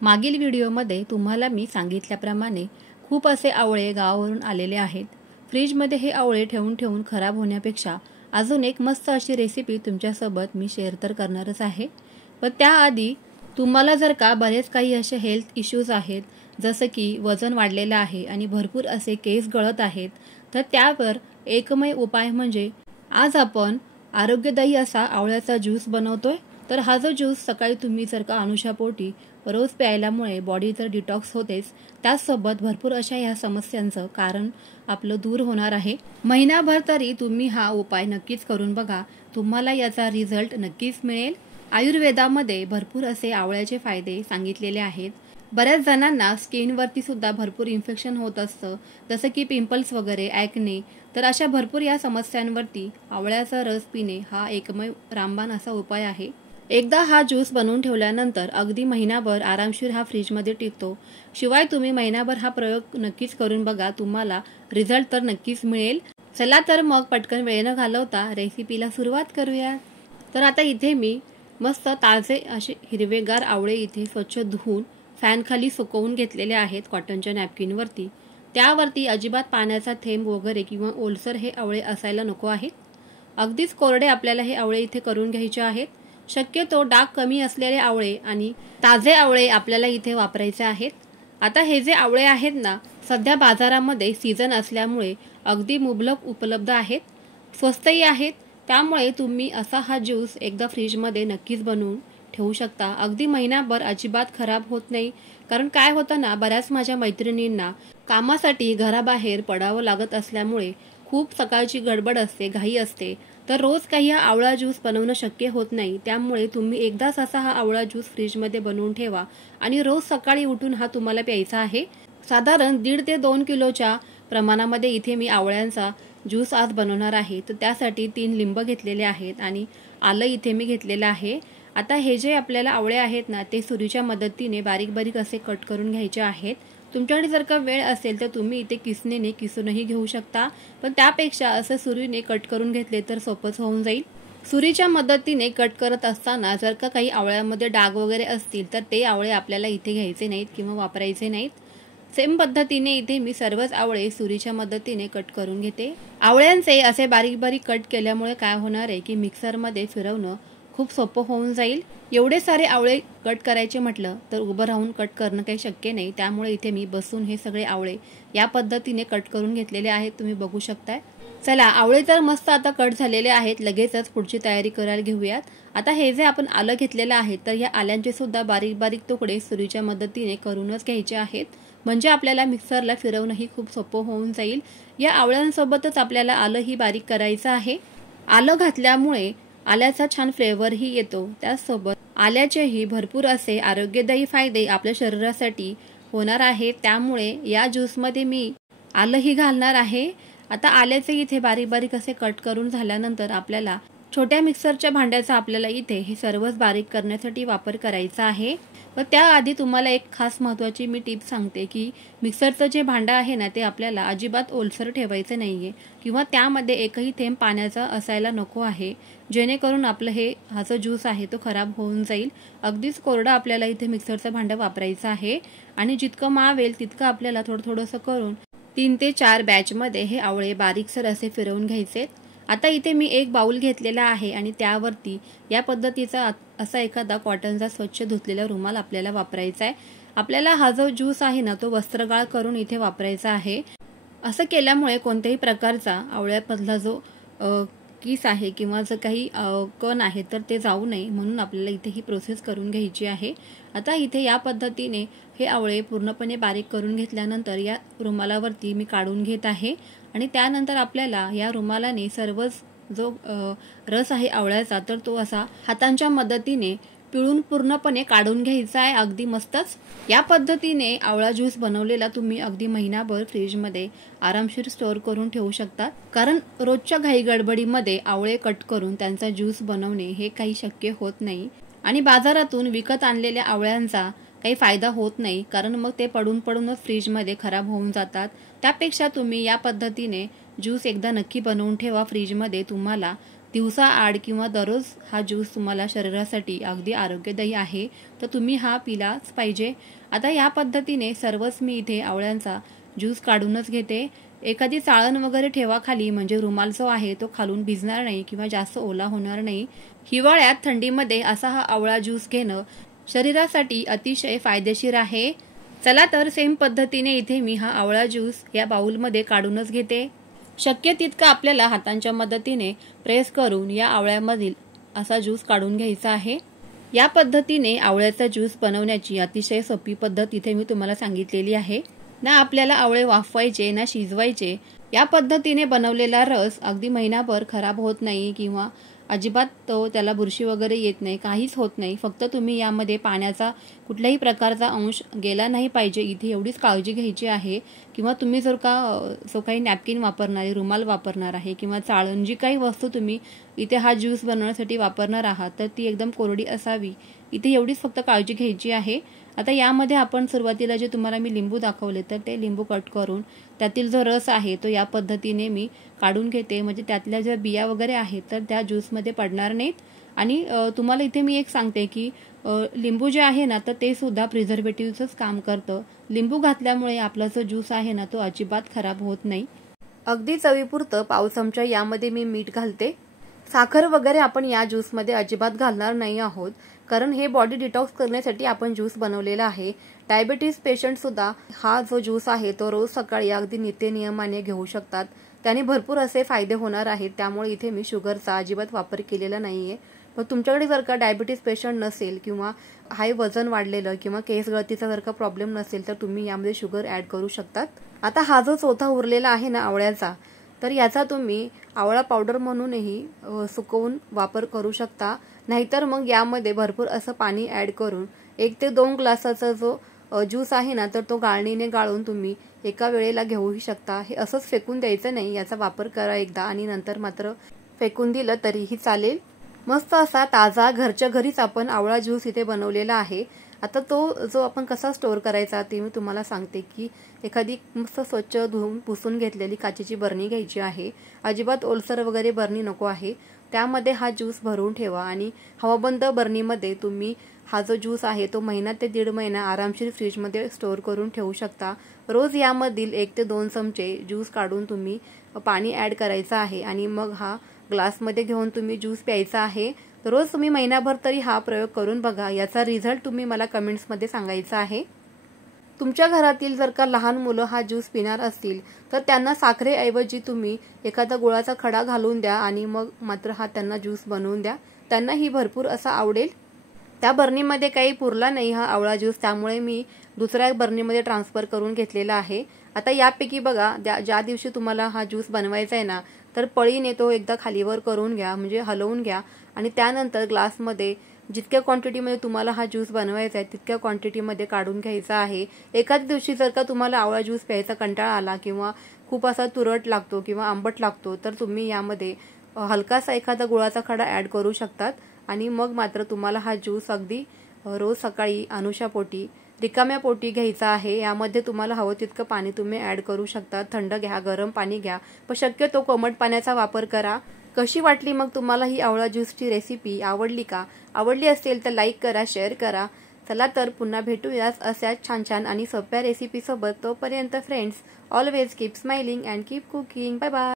मागील व्हिडिओमध्ये तुम्हाला मी सांगितल्याप्रमाणे खूप असे आवळे गावावरून आलेले आहेत। फ्रीजमध्ये हे आवळे ठेवून ठेवून खराब होण्यापेक्षा अजून एक मस्त अशी रेसिपी तुमच्यासोबत मी शेअर तर करणारच आहे। पण त्याआधी तुम्हाला जर का बरेच काही असे हेल्थ इश्यूज आहेत, जसे की वजन वाढलेले आहे आणि भरपूर असे केस गळत आहेत, तर त्यावर एकमेव उपाय म्हणजे आज आपण आरोग्यदायी असा आवळ्याचा ज्यूस बनवतोय। तर हा जो ज्यूस सकाळी तुम्ही जर का अनुशापोटी रोज प्यायल्यामुळे बॉडी तर डिटॉक्स होतेच, त्याचसोबत भरपूर अशा ह्या समस्यांचं कारण आपलं दूर होणार आहे। महिनाभर तरी तुम्ही हा उपाय नक्कीच करून बघा, तुम्हाला याचा रिझल्ट नक्कीच मिळेल। आयुर्वेदामध्ये भरपूर असे आवळ्याचे फायदे सांगितलेले आहेत। बऱ्याच जणांना स्किनवरती सुद्धा भरपूर इन्फेक्शन होत असतं, जसं की पिंपल्स वगैरे, ॲक्ने। तर अशा भरपूर या समस्यांवरती आवळ्याचा रस पिणे हा एकमेव रामबाण असा उपाय आहे। एकदा हा ज्यूस बनवून ठेवल्यानंतर अगदी महिनाभर आरामशीर हा फ्रीजमध्ये टिकतो। शिवाय तुम्ही महिनाभर हा प्रयोग नक्कीच करून बघा, तुम्हाला रिझल्ट तर नक्कीच मिळेल। चला तर मग पटकन वेळ न घालवता रेसिपीला सुरुवात करूया। तर आता इथे मी मस्त ताजे असे हिरवेगार आवळे इथे स्वच्छ धुवून फॅन खाली सुकवून घेतलेले आहेत कॉटनच्या नॅपकिनवरती। त्यावरती अजिबात पाण्याचा थेंब वगैरे किंवा ओलसर हे आवळे असायला नको आहेत। अगदीच कोरडे आपल्याला हे आवळे इथे करून घ्यायचे आहेत। शक्यतो डाग कमी असलेले आवळे आणि ताजे आवळे आपल्याला इथे वापरायचे आहेत। आता हे जे आवळे आहेत ना, सध्या बाजारामध्ये सीझन असल्यामुळे अगदी मुबलक उपलब्ध आहेत, स्वस्तही आहेत। त्यामुळे तुम्ही असा हा ज्यूस एकदा फ्रीजमध्ये नक्कीच बनवून ठेवू शकता। अगदी महिनाभर अजिबात खराब होत नाही। कारण काय होतं ना, बऱ्याच माझ्या मैत्रिणींना कामासाठी घराबाहेर पडावं लागत असल्यामुळे खूप सकाळची गडबड असते, घाई असते, तर रोज काही हा आवळा ज्यूस बनवणं शक्य होत नाही। त्यामुळे तुम्ही एकदाच असा हा आवळा ज्यूस फ्रीजमध्ये बनवून ठेवा आणि रोज सकाळी उठून हा तुम्हाला प्यायचा आहे। साधारण 1.5 ते 2 किलोच्या प्रमाणामध्ये इथे मी आवळ्यांचा ज्यूस आज बनवणार आहे। तर त्यासाठी 3 लिंब घेतलेले आहेत आणि आलं इथे मी घेतलेलं आहे। आता हे जे आपल्याला आवळे आहेत ना, ते सुरीच्या मदतीने बारीक बारीक असे कट करून घ्यायचे आहेत। तुमच्याकडे जर का वेळ असेल तर तुम्ही इथे किसणीने किसूनही घेऊ शकता, पण त्यापेक्षा असं सुरीने कट करून घेतले तर सोपंच होऊन जाईल। सुरीच्या मदतीने कट करत असताना जर का काही आवळ्यामध्ये डाग वगैरे असतील तर ते आवळे आपल्याला इथे घ्यायचे नाहीत किंवा वापरायचे नाहीत। सेम पद्धतीने इथे मी सर्वच आवळे सुरीच्या मदतीने कट करून घेते। आवळ्यांचे असे बारीक बारीक कट केल्यामुळे काय होणार आहे की मिक्सरमध्ये फिरवणं खूप सोपं होऊन जाईल। एवढे सारे आवळे कट करायचे म्हटलं तर उभं राहून कट करणं काही शक्य नाही, त्यामुळे इथे मी बसून हे सगळे आवळे या पद्धतीने कट करून घेतलेले आहेत, तुम्ही बघू शकताय। चला, आवळे तर मस्त आता कट झालेले आहेत, लगेचच पुढची तयारी करायला घेऊयात। आता हे जे आपण आलं घेतलेलं आहे, तर या आल्यांचे सुद्धा बारीक बारीक तुकडे सुरीच्या मदतीने करूनच घ्यायचे आहेत, म्हणजे आपल्याला मिक्सरला फिरवणंही खूप सोपं होऊन जाईल। या आवळ्यांसोबतच आपल्याला आलंही बारीक करायचं आहे। आलं घातल्यामुळे आल्याचा छान फ्लेवरही येतो, त्याचसोबत आल्याचेही भरपूर असे आरोग्यदायी फायदे आपल्या शरीरासाठी होणार आहेत। त्यामुळे या ज्यूसमध्ये मी आलंही घालणार आहे। आता आल्याचे इथे बारीक बारीक असे कट करून झाल्यानंतर आपल्याला छोट्या मिक्सरच्या भांड्याचा आपल्याला इथे हे सर्वच बारीक करण्यासाठी वापर करायचा आहे। व त्याआधी तुम्हाला एक खास महत्त्वाची मी टिप सांगते की मिक्सरचं जे भांडं आहे ना, ते आपल्याला अजिबात ओलसर ठेवायचं नाहीये किंवा त्यामध्ये एकही थेंब पाण्याचा असायला नको आहे, जेणेकरून आपलं हा जो ज्यूस आहे तो खराब होऊन जाईल। अगदीच कोरडा आपल्याला इथे मिक्सरचं भांडं वापरायचं आहे आणि जितकं मावेल तितकं आपल्याला थोडंसं करून 3 ते 4 बॅचमध्ये हे आवळे बारीकसर असे फिरवून घ्यायचे। आता इथे मी एक बाउल घेतलेला आहे आणि त्यावरती या पद्धतीचा असा एखादा कॉटनचा स्वच्छ धुतलेला रुमाल आपल्याला वापरायचा आहे। आपल्याला हा जो ज्यूस आहे ना, तो वस्त्रगाळ करून इथे वापरायचा आहे। असं केल्यामुळे कोणत्याही प्रकारचा आवळ्यामधला जो किस आहे किंवा जो काही कण आहे तर ते जाऊ नये, म्हणून आपल्याला इथे ही प्रोसेस करून घ्यायची आहे। आता इथे या पद्धतीने हे आवळे पूर्णपणे बारीक करून घेतल्यानंतर या रुमालावरती मी काढून घेत आहे आणि त्यानंतर आपल्याला या रुमालाने सर्वच जो रस आहे आवळ्याचा, तर तो असा हातांच्या मदतीने पिळून पूर्णपणे काढून घ्यायचा आहे, अगदी मस्तच। या पद्धतीने आवळा ज्यूस बनवलेला तुम्ही अगदी महिनाभर फ्रीजमध्ये आरामशीर स्टोअर करून ठेवू शकता, कारण रोजच्या घाई गडबडीमध्ये आवळे कट करून त्यांचा ज्यूस बनवणे हे काही शक्य होत नाही आणि बाजारातून विकत आणलेल्या आवळ्यांचा काही फायदा होत नाही, कारण मग ते पडून पडूनच फ्रीजमध्ये खराब होऊन जातात। त्यापेक्षा तुम्ही या पद्धतीने ज्यूस एकदा नक्की बनवून ठेवा फ्रीजमध्ये, तुम्हाला दिवसा आड किंवा दररोज हा ज्यूस तुम्हाला शरीरासाठी अगदी आरोग्यदायी आहे, तर तुम्ही हा पिलाच पाहिजे. आता या पद्धतीने सर्वच मी इथे आवळ्यांचा ज्यूस काढूनच घेते. एखादी चाळण वगैरे ठेवा खाली, म्हणजे रुमाल जो आहे तो खालून भिजणार नाही किंवा जास्त ओला होणार नाही. हिवाळ्यात थंडीमध्ये असा हा आवळा ज्यूस घेणं शरीरासाठी अतिशय फायदेशीर आहे. चला तर सेम पद्धतीने इथे मी हा आवळा ज्यूस या बाउलमध्ये काढूनच घेते. शक्य तितका आपल्याला हातांच्या मदतीने प्रेस करून या आवळ्यामधील असा ज्यूस काढून घ्यायचा आहे. या पद्धतीने आवळ्याचा ज्यूस बनवण्याची अतिशय सोपी पद्धत इथे मी तुम्हाला सांगितलेली आहे. ना आपल्याला आवळे वाफवायचे ना शिजवायचे. या पद्धतीने बनवलेला रस अगदी महिनाभर खराब होत नाही किंवा अजिबात त्याला बुरशी वगैरे येत नाही, काहीच होत नाही. फक्त तुम्ही यामध्ये पाण्याचा कुठल्याही प्रकारचा अंश गेला नाही पाहिजे, इथे एवढीच काळजी घ्यायची आहे. किंवा तुम्ही जर जो काही नॅपकिन वापरणार आहे, रुमाल वापरणार आहे किंवा चाळण, जी काही वस्तू तुम्ही इथे हा ज्यूस बनवण्यासाठी वापरणार आहात तर ती एकदम कोरडी असावी, इथे एवढीच फक्त काळजी घ्यायची आहे. आता यामध्ये आपण सुरुवातीला जे तुम्हाला मी लिंबू दाखवले तर ते लिंबू कट करून त्यातील जो रस आहे तो या पद्धतीने मी काढून घेते, म्हणजे त्यातल्या ज्या बिया वगैरे आहेत तर त्या ज्यूसमध्ये पडणार नाहीत. आणि तुम्हाला इथे मी एक सांगते की लिंबू जे आहे ना तर ते सुद्धा प्रिझर्वेटिव्हचंच काम करतं. लिंबू घातल्यामुळे आपला जो ज्यूस आहे ना तो अजिबात खराब होत नाही. अगदी चवीपुरतं पाव चमचा यामध्ये मी मीठ घालते. साखर वगैरे आपण या ज्यूसमध्ये अजिबात घालणार नाही आहोत, कारण हे बॉडी डिटॉक्स करण्यासाठी आपण ज्यूस बनवलेला आहे. डायबिटीज पेशंट सुद्धा हा जो ज्यूस आहे तो रोज सकाळी अगदी नित्यनियमाने घेऊ शकतात. त्याने भरपूर असे फायदे होणार आहेत. त्यामुळे इथे मी शुगरचा अजिबात वापर केलेला नाहीये. पण तुमच्याकडे जर का डायबिटीज पेशंट नसेल किंवा हाय वजन वाढलेलं किंवा केस गळतीचा जर का प्रॉब्लेम नसेल तर तुम्ही यामध्ये शुगर ऍड करू शकतात. आता हा जो चौथा उरलेला आहे ना आवळ्याचा, तर याचा तुम्ही आवळा पावडर म्हणूनही सुकवून वापर करू शकता. नाहीतर मग यामध्ये भरपूर असं पाणी ऍड करून 1 ते 2 ग्लासाचा जो ज्यूस आहे ना तर तो गाळणीने गाळून तुम्ही एका वेळेला घेऊही शकता. हे असंच फेकून द्यायचं नाही, याचा वापर करा एकदा आणि नंतर मात्र फेकून दिलं तरीही चालेल. मस्त असा ताजा घरच्या घरीच आपण आवळा ज्यूस इथे बनवलेला आहे. आता तो जो आपण कसा स्टोअर करायचा ते मी तुम्हाला सांगते की एखादी मस्त स्वच्छ धुवून पुसून घेतलेली काचेची बरणी घ्यायची आहे. अजिबात ओलसर वगैरे बरणी नको आहे. त्यामध्ये हा ज्यूस भरून ठेवा आणि हवाबंद बरणीमध्ये तुम्ही हा जो ज्यूस आहे तो 1 ते 1.5 महिना आरामशीर फ्रीजमध्ये स्टोअर करून ठेवू शकता. रोज यामधील 1 ते 2 चमचे ज्यूस काढून तुम्ही पाणी ऍड करायचं आहे आणि मग हा ग्लासमध्ये घेऊन तुम्ही ज्यूस प्यायचा आहे. रोज तुम्ही महिनाभर तरी हा प्रयोग करून बघा. याचा रिझल्ट तुम्ही मला कमेंट्समध्ये सांगायचा आहे. तुमच्या घरातील जर का लहान मुलं हा ज्यूस पिणार असतील तर त्यांना साखरेऐवजी तुम्ही एखादा गुळाचा खडा घालून द्या आणि मग मात्र हा त्यांना ज्यूस बनवून द्या. त्यांनाही भरपूर असा आवडेल. त्या बरणीमध्ये काही पुरला नाही हा आवळा ज्यूस, त्यामुळे मी दुसऱ्या बरणीमध्ये ट्रान्सफर करून घेतलेला आहे. आता यापैकी बघा, ज्या दिवशी तुम्हाला हा ज्यूस बनवायचा आहे ना तर पळीने तो एकदा खालीवर करून घ्या, म्हणजे हलवून घ्या आणि त्यानंतर ग्लासमध्ये जितक्या क्वांटिटीमध्ये तुम्हाला हा ज्यूस बनवायचा आहे तितक्या क्वांटिटीमध्ये काढून घ्यायचा आहे. एखाद्या दिवशी जर का तुम्हाला आवळा ज्यूस प्यायचा कंटाळा आला किंवा खूप असा तुरट लागतो किंवा आंबट लागतो तर तुम्ही यामध्ये हलकासा एखादा गुळाचा खडा ऍड करू शकतात आणि मग मात्र तुम्हाला हा ज्यूस अगदी रोज सकाळी अनुशापोटी रिकाम्या पोटी घ्यायचा आहे. यामध्ये तुम्हाला हवं तितकं पाणी तुम्ही ऍड करू शकता. थंड घ्या, गरम पाणी घ्या, पण शक्यतो कोमट पाण्याचा वापर करा. कशी वाटली मग तुम्हाला ही आवळा ज्यूसची रेसिपी? आवडली का? आवडली असेल तर लाईक करा, शेअर करा. चला तर पुन्हा भेटूयाच अशाच छान छान आणि सोप्या रेसिपी सोबत. तोपर्यंत friends, always keep smiling and keep cooking. Bye bye.